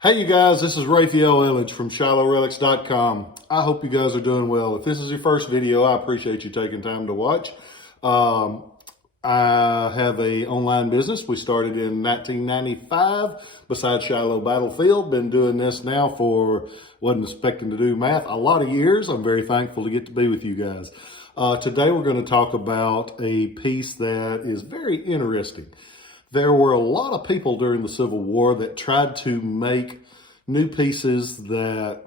Hey you guys, this is Rafael Eledge from ShilohRelics.com. I hope you guys are doing well. If this is your first video, I appreciate you taking time to watch. I have a online business. We started in 1995 beside Shiloh Battlefield. Been doing this now for, wasn't expecting to do math, a lot of years. I'm very thankful to get to be with you guys. Today we're going to talk about a piece that is very interesting. There were a lot of people during the Civil War that tried to make new pieces that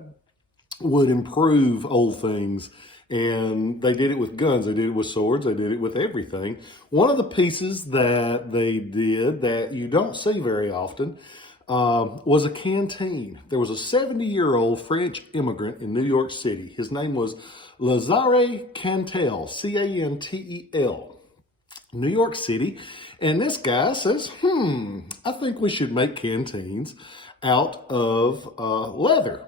would improve old things. And they did it with guns, they did it with swords, they did it with everything. One of the pieces that they did that you don't see very often was a canteen. There was a 70-year-old French immigrant in New York City. His name was Lazare Cantel, C-A-N-T-E-L. New York City. And this guy says, I think we should make canteens out of leather.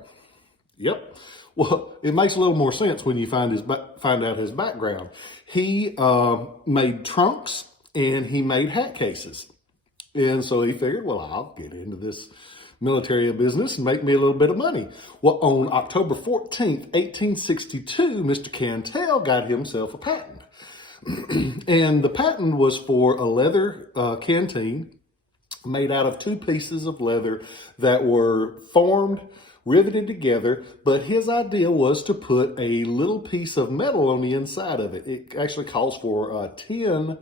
Yep. Well, it makes a little more sense when you find out his background. He made trunks and he made hat cases. And so he figured, well, I'll get into this military business and make me a little bit of money. Well, on October 14th, 1862, Mr. Cantel got himself a patent. And the patent was for a leather canteen made out of two pieces of leather that were formed, riveted together, but his idea was to put a little piece of metal on the inside of it. It actually calls for tin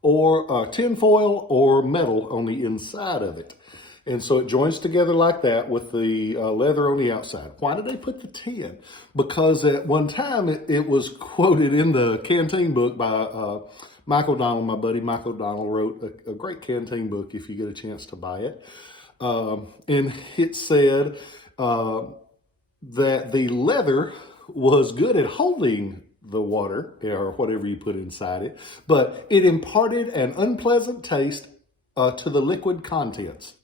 or tinfoil or metal on the inside of it. And so it joins together like that with the leather on the outside. Why did they put the tin? Because at one time it was quoted in the Canteen book by Michael Donald. My buddy Michael Donald wrote a great Canteen book if you get a chance to buy it. And it said that the leather was good at holding the water or whatever you put inside it, but it imparted an unpleasant taste to the liquid contents.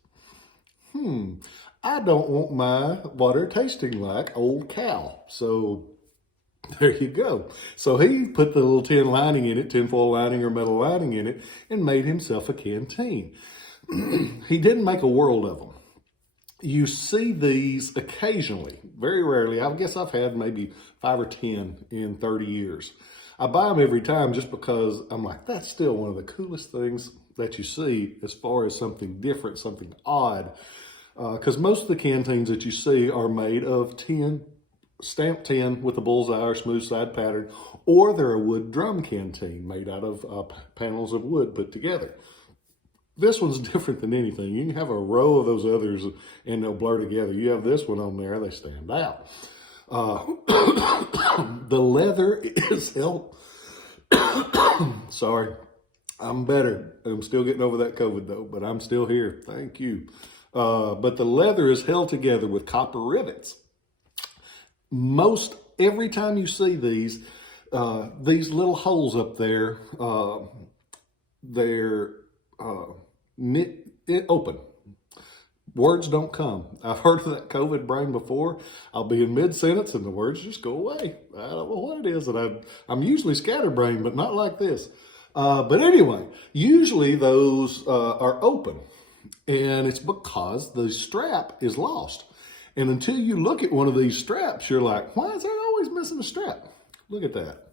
I don't want my water tasting like old cow. So there you go. So he put the little tin lining in it, tinfoil lining or metal lining in it, and made himself a canteen. He didn't make a world of them. You see these occasionally, very rarely. I guess I've had maybe 5 or 10 in 30 years. I buy them every time just because I'm like, that's still one of the coolest things that you see as far as something different, something odd. Because most of the canteens that you see are made of tin, stamped tin with a bullseye or smooth side pattern, or they're a wood drum canteen made out of panels of wood put together. This one's different than anything. You can have a row of those others and they'll blur together. You have this one on there, they stand out. The leather is held. Sorry, I'm better. I'm still getting over that COVID though, but I'm still here. Thank you. But the leather is held together with copper rivets. Every time you see these little holes up there, they're open. Words don't come. I've heard of that COVID brain before. I'll be in mid-sentence and the words just go away. I don't know what it is. And I'm usually scatterbrained, but not like this. But anyway, usually those are open. And it's because the strap is lost. And until you look at one of these straps, you're like, why is there always missing a strap? Look at that.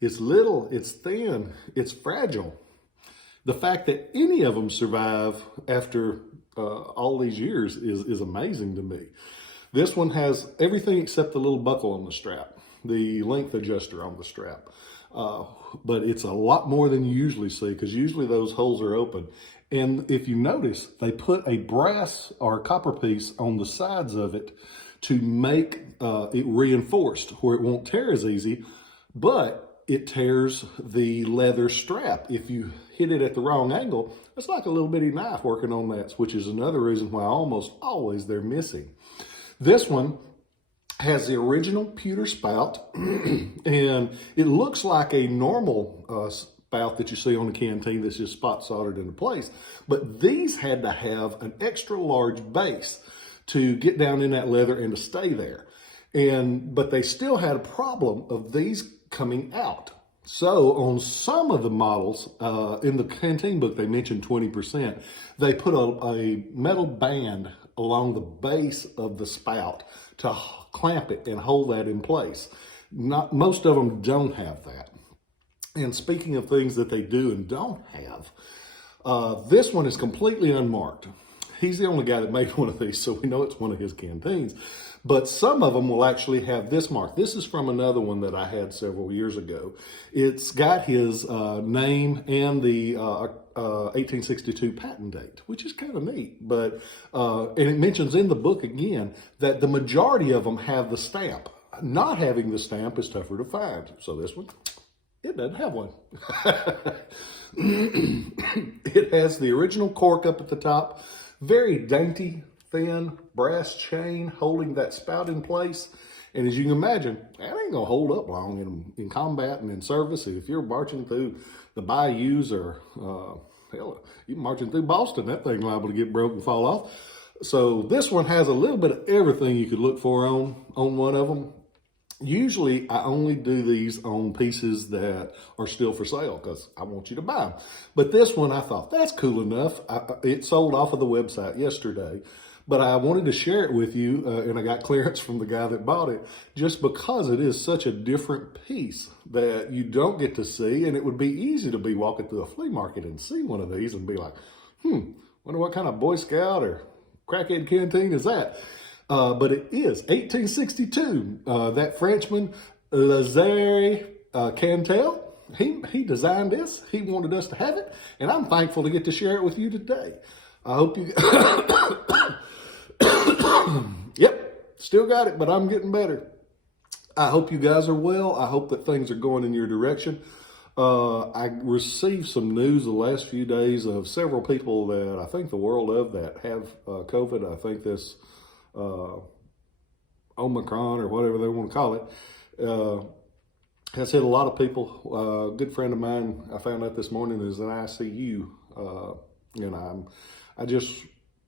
It's little, it's thin, it's fragile. The fact that any of them survive after all these years is amazing to me. This one has everything except the little buckle on the strap, the length adjuster on the strap. But it's a lot more than you usually see because usually those holes are open. And if you notice, they put a brass or a copper piece on the sides of it to make it reinforced where it won't tear as easy, but it tears the leather strap. If you hit it at the wrong angle, it's like a little bitty knife working on that, which is another reason why almost always they're missing. This one has the original pewter spout, and it looks like a normal spout that you see on the canteen that's just spot soldered into place. But these had to have an extra large base to get down in that leather and to stay there. But they still had a problem of these coming out. So on some of the models, in the Canteen book, they mentioned 20%. They put a metal band along the base of the spout to clamp it and hold that in place. Not most of them don't have that. And speaking of things that they do and don't have, this one is completely unmarked. He's the only guy that made one of these, so we know it's one of his canteens. But some of them will actually have this mark. This is from another one that I had several years ago. It's got his name and the 1862 patent date, which is kind of neat. But and it mentions in the book again that the majority of them have the stamp. Not having the stamp is tougher to find. So this one, it doesn't have one. It has the original cork up at the top. Very dainty, thin brass chain holding that spout in place. And as you can imagine, that ain't gonna hold up long in combat and in service. If you're marching through the bayous or hell, you're marching through Boston, that thing's liable to get broke and fall off. So this one has a little bit of everything you could look for on one of them. Usually I only do these on pieces that are still for sale because I want you to buy them. But this one I thought, that's cool enough. It sold off of the website yesterday, but I wanted to share it with you and I got clearance from the guy that bought it just because it is such a different piece that you don't get to see. And it would be easy to be walking through a flea market and see one of these and be like, wonder what kind of Boy Scout or crackhead canteen is that? But it is 1862. That Frenchman, Lazare Cantel, he designed this. He wanted us to have it, and I'm thankful to get to share it with you today. I hope you... Yep, still got it, but I'm getting better. I hope you guys are well. I hope that things are going in your direction. I received some news the last few days of several people that I think the world of that have COVID. I think this... Omicron or whatever they want to call it, has hit a lot of people. A good friend of mine, I found out this morning, is in ICU. And I just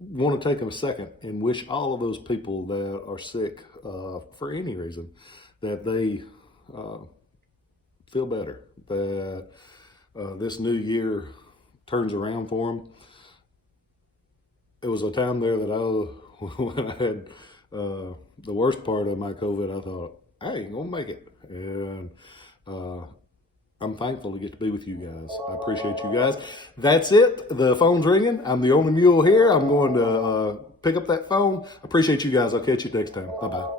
want to take a second and wish all of those people that are sick for any reason that they feel better, that this new year turns around for them. It was a time there that when I had the worst part of my COVID, I thought, I ain't gonna make it. And I'm thankful to get to be with you guys. I appreciate you guys. That's it. The phone's ringing. I'm the only mule here. I'm going to pick up that phone. I appreciate you guys. I'll catch you next time. Bye-bye.